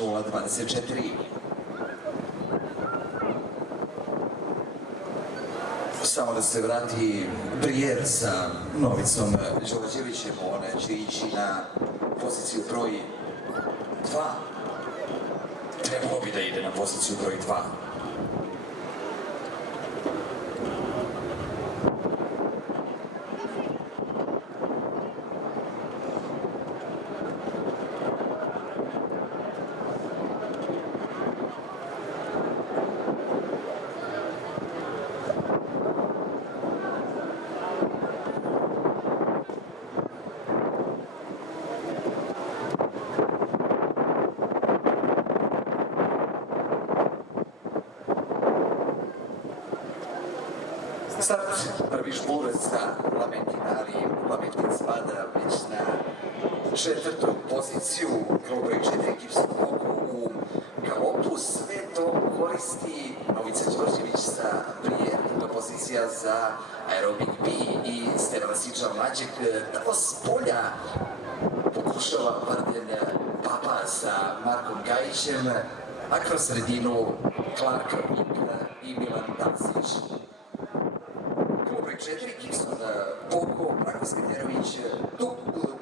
024. Samo da se vrati Brijer sa Novicom Đorđevićem, ona će ići na poziciju broj 2. Trebalo bi da ide na poziciju broj 2. Start prvi špurac za Lamentinari. Lamentin spada već na 4. poziciju, krug broj 4, Gibson Pogo u galopu. Sve to koristi Novica Đorđević sa Brijer, druga pozicija za Aerobic B i Stevan Sičar mlađeg. Tamo s polja pokušava Varden Papa sa Markom Gajićem, a kroz sredinu Clark i Milan Tasić. 4, Gibson Pogo, Branko Skenderović,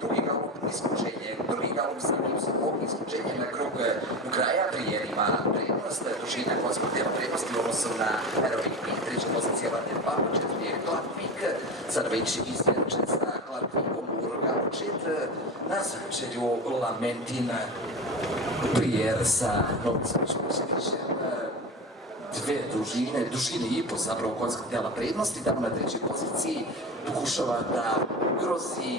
drugi galop isključenje, drugi galop za Gibson Pogo isključenje na krug u kraja. Brijer ima prednost, dužina konjskog dela prednosti u odnosu na Aerobic B, treća pozicija Varden Papa, četvrti je Clark Vik, sad već izjednačen sa Clark Vikom u galočet, na začelju Lamentin Brijer sa Novicom Đorđevićem. Dve dužine i po zapravo konjskog dela prednosti, tamo na trećoj poziciji pokušava da ugrozi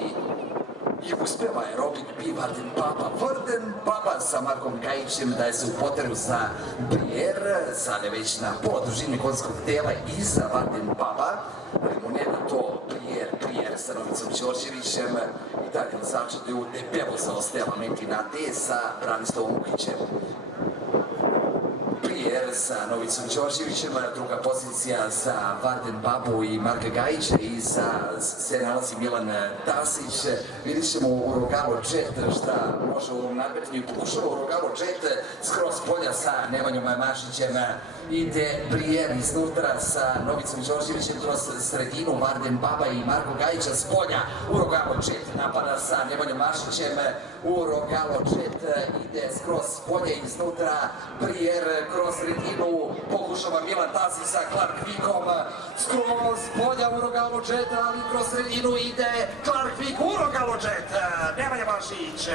i uspeva Aerobic B, Varden Papa. Varden Papa sa Markom Gajićem daje se u poteru za Brijer, sada već na pola dužine konjskog dela i za Varden Papa, ali mu ne da to Brijer sa Novicom Đorđevićem i tako na začelju debelo zaostaje Lamentin AD sa Branislavom Ukićem. Brijer sa Novicom Đorđevićem, druga pozicija za Varden Babu i Marka Gajića i se nalazi Milan Tasić. Vidit ćemo u Rogalo Jet šta može u ovom nadmetanju i pokušava u Rogalo Jet skroz polja sa Nemanjom Mašićem. Ide Brijer iznutra sa Novicom Đorđevićem kroz sredinu, Varden Baba i Marko Gajića s polja u Rogalo Jet napada sa Nemanjom Mašićem. U Rogalo Jet ide skroz polje iznutra, Brijer kroz sredinu, pokušava Milan Tasić sa Clark Vikom, skroz polja u Rogalo Jet, ali kroz sredinu ide Clark Vik u Rogalo Jet, Nemanja Mašić.